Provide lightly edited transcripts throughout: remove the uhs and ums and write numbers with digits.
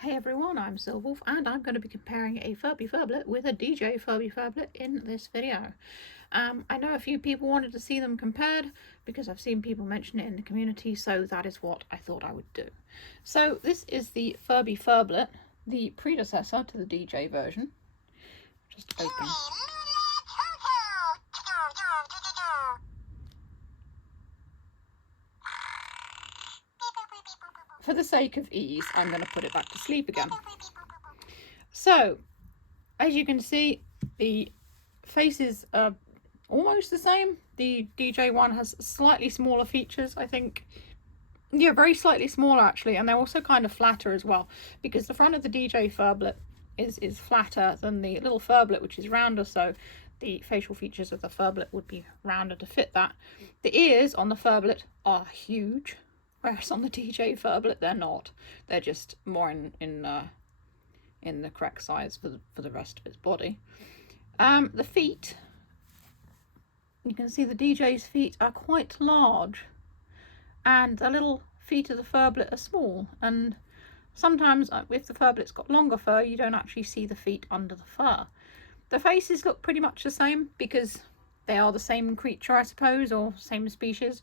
Hey everyone, I'm Silverwolf and I'm going to be comparing a Furby Furblet with a DJ Furby Furblet in this video. I know a few people wanted to see them compared because I've seen people mention it in the community, so that is what I thought I would do. So this is the Furby Furblet, the predecessor to the DJ version. Just open. For the sake of ease, I'm going to put it back to sleep again. So, as you can see, the faces are almost the same. The DJ one has slightly smaller features, I think. Yeah, very slightly smaller actually, and they're also kind of flatter as well, because the front of the DJ Furblet is flatter than the little Furblet, which is rounder, so the facial features of the Furblet would be rounder to fit that. The ears on the Furblet are huge, whereas on the DJ Furblet they're not. They're just more in the correct size for the rest of its body. The feet, you can see the DJ's feet are quite large, and the little feet of the Furblet are small, and sometimes if the Furblet's got longer fur, you don't actually see the feet under the fur. The faces look pretty much the same because they are the same creature, I suppose, or same species.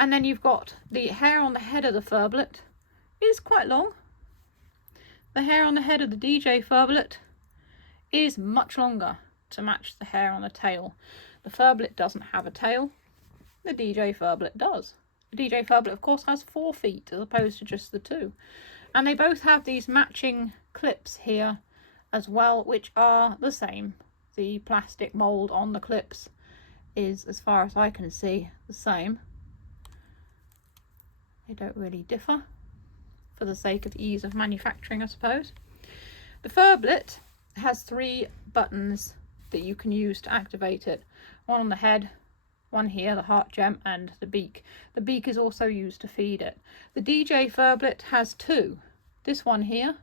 And then you've got the hair on the head of the Furblet is quite long. The hair on the head of the DJ Furblet is much longer to match the hair on the tail. The Furblet doesn't have a tail. The DJ Furblet does. The DJ Furblet, of course, has 4 feet as opposed to just the 2. And they both have these matching clips here as well, which are the same. The plastic mould on the clips is, as far as I can see, the same. They don't really differ, for the sake of ease of manufacturing, I suppose. The Furblet has 3 buttons that you can use to activate it. One on the head, one here, the heart gem, and the beak. The beak is also used to feed it. The DJ Furblet has 2. This one here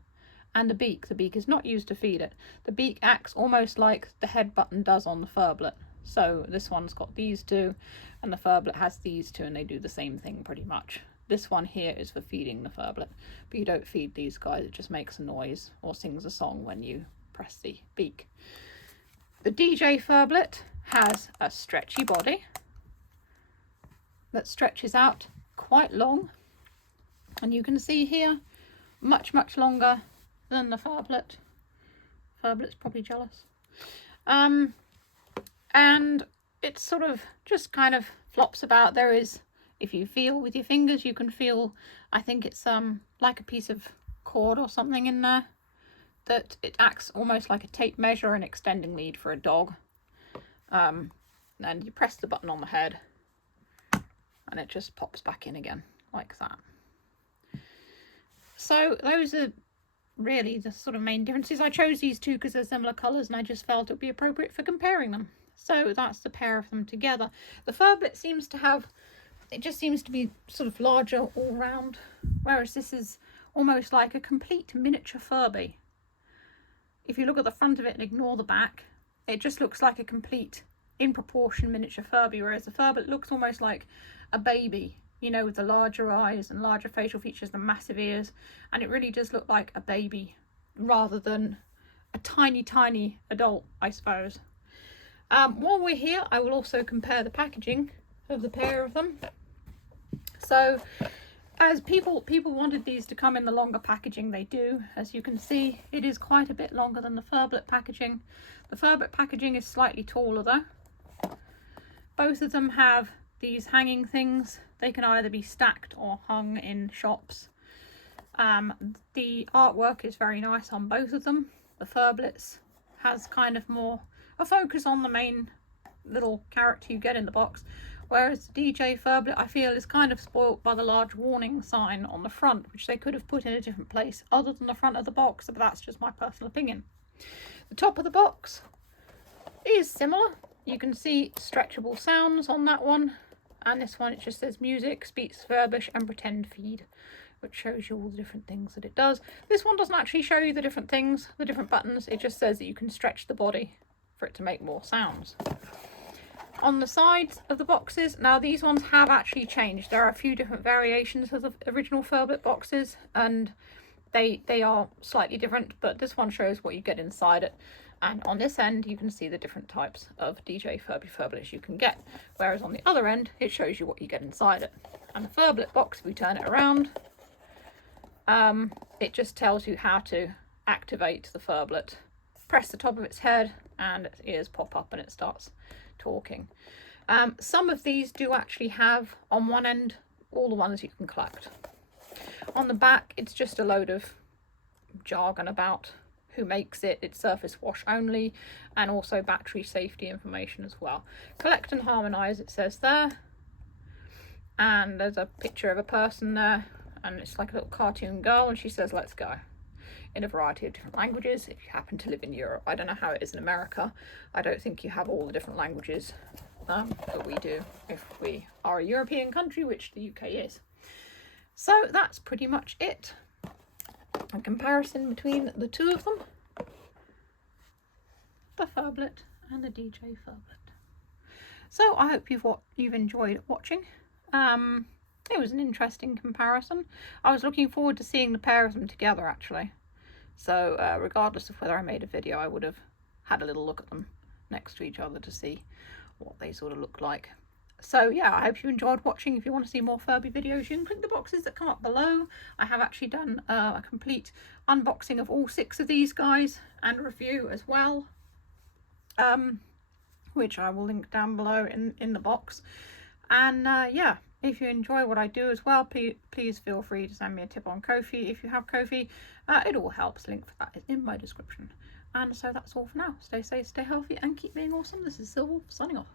and the beak. The beak is not used to feed it. The beak acts almost like the head button does on the Furblet. So this one's got these 2 and the Furblet has these 2, and they do the same thing pretty much. This one here is for feeding the Furblet, but you don't feed these guys, it just makes a noise or sings a song when you press the beak. The DJ Furblet has a stretchy body that stretches out quite long, and you can see here much longer than the Furblet. Furblet's probably jealous. And it sort of just kind of flops about. There is, if you feel with your fingers, you can feel, I think it's like a piece of cord or something in there, that it acts almost like a tape measure and extending lead for a dog. And you press the button on the head and it just pops back in again like that. So those are really the sort of main differences. I chose these 2 because they're similar colours and I just felt it would be appropriate for comparing them. So that's the pair of them together. The Furblet seems to have, it just seems to be sort of larger all round, whereas this is almost like a complete miniature Furby. If you look at the front of it and ignore the back, it just looks like a complete, in proportion, miniature Furby, whereas the Furblet looks almost like a baby, you know, with the larger eyes and larger facial features, the massive ears, and it really does look like a baby rather than a tiny adult, I suppose. While we're here, I will also compare the packaging of the pair of them. So, as people wanted these to come in the longer packaging, they do. As you can see, it is quite a bit longer than the Furblet packaging. The Furblet packaging is slightly taller though. Both of them have these hanging things. They can either be stacked or hung in shops. The artwork is very nice on both of them. The Furblets has kind of more a focus on the main little character you get in the box, whereas DJ Furblet, I feel, is kind of spoilt by the large warning sign on the front, which they could have put in a different place other than the front of the box, but that's just my personal opinion. The top of the box is similar. You can see stretchable sounds on that one, and this one it just says music, speech, verbish, and pretend feed, which shows you all the different things that it does. This one doesn't actually show you the different things, the different buttons. It just says that you can stretch the body for it to make more sounds. On the sides of the boxes, now these ones have actually changed. There are a few different variations of the original Furblet boxes, and they are slightly different, but this one shows what you get inside it. And on this end, you can see the different types of DJ Furby Furblets you can get. Whereas on the other end, it shows you what you get inside it. And the Furblet box, if we turn it around, it just tells you how to activate the Furblet. Press the top of its head and its ears pop up and it starts talking. Some of these do actually have, on one end, all the ones you can collect. On the back, it's just a load of jargon about who makes it, it's surface wash only, and also battery safety information as well. Collect and harmonise, it says there. And there's a picture of a person there, and it's like a little cartoon girl, and she says, let's go, in a variety of different languages if you happen to live in Europe. I don't know how it is in America. I don't think you have all the different languages that we do if we are a European country, which the UK is. So that's pretty much it. A comparison between the two of them, the Furblet and the DJ Furblet. So I hope you've enjoyed watching. It was an interesting comparison. I was looking forward to seeing the pair of them together actually. So regardless of whether I made a video, I would have had a little look at them next to each other to see what they sort of look like. So yeah, I hope you enjoyed watching. If you want to see more Furby videos, you can click the boxes that come up below. I have actually done a complete unboxing of all 6 of these guys and a review as well, which I will link down below in the box. And yeah, if you enjoy what I do as well, please feel free to send me a tip on Ko-fi if you have Ko-fi. It all helps. Link for that is in my description. And so that's all for now. Stay safe, stay healthy, and keep being awesome. This is Silver signing off.